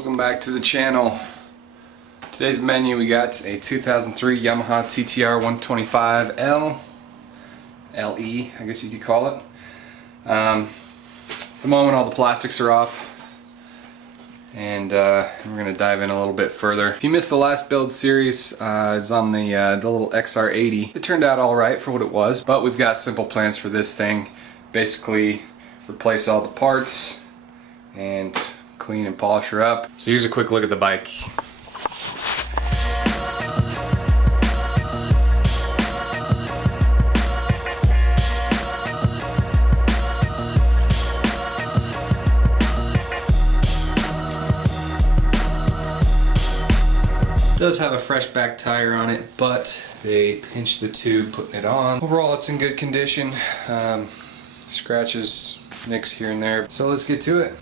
Welcome back to the channel. Today's menu, we got a 2003 Yamaha TTR125L, LE, I guess you could call it. At the moment all the plastics are off, and we're going to dive in a little bit further. If you missed the last build series, it's on the little XR80. It turned out alright for what it was, but we've got simple plans for this thing. Basically replace all the parts and clean and polish her up. So here's a quick look at the bike. It does have a fresh back tire on it, but they pinched the tube putting it on. Overall it's in good condition. Scratches, nicks here and there. So let's get to it.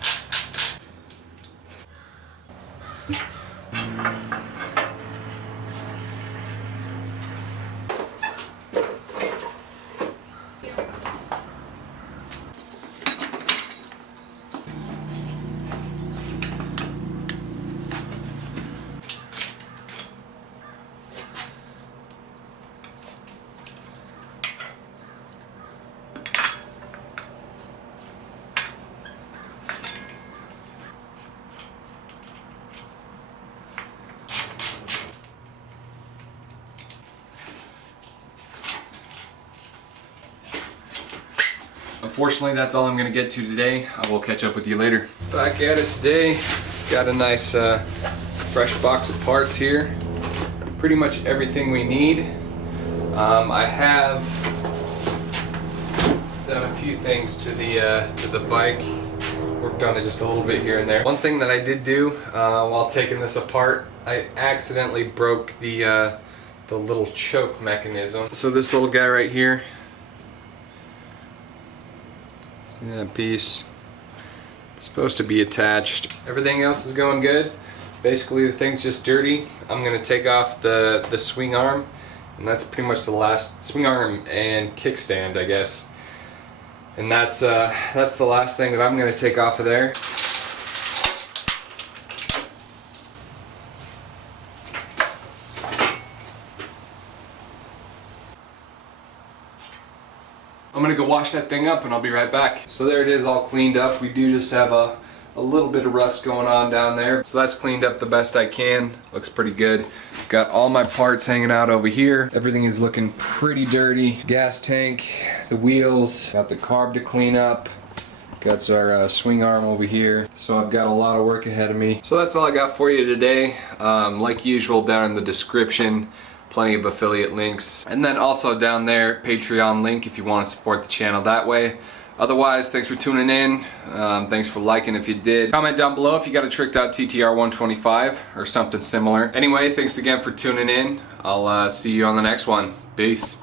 Unfortunately, that's all I'm going to get to today. I will catch up with you later. Back at it today. Got a nice fresh box of parts here. Pretty much everything we need. I have done a few things to the bike. Worked on it just a little bit here and there. One thing that I did do while taking this apart, I accidentally broke the little choke mechanism. So this little guy right here, see that piece? It's supposed to be attached. Everything else is going good. Basically the thing's just dirty. I'm gonna take off the swing arm, and that's pretty much the last swing arm and kickstand, I guess. And that's the last thing that I'm gonna take off of there. I'm gonna go wash that thing up and I'll be right back. So there it is, all cleaned up. We do just have a little bit of rust going on down there. So that's cleaned up the best I can. Looks pretty good. Got all my parts hanging out over here. Everything is looking pretty dirty. Gas tank, the wheels, got the carb to clean up. Got our swing arm over here. So I've got a lot of work ahead of me. So that's all I got for you today. Like usual, down in the description, plenty of affiliate links, and then also down there Patreon link if you want to support the channel that way. Otherwise, thanks for tuning in. Thanks for liking if you did. Comment down below if you got a tricked out TTR125 or something similar. Anyway, thanks again for tuning in. I'll see you on the next one. Peace.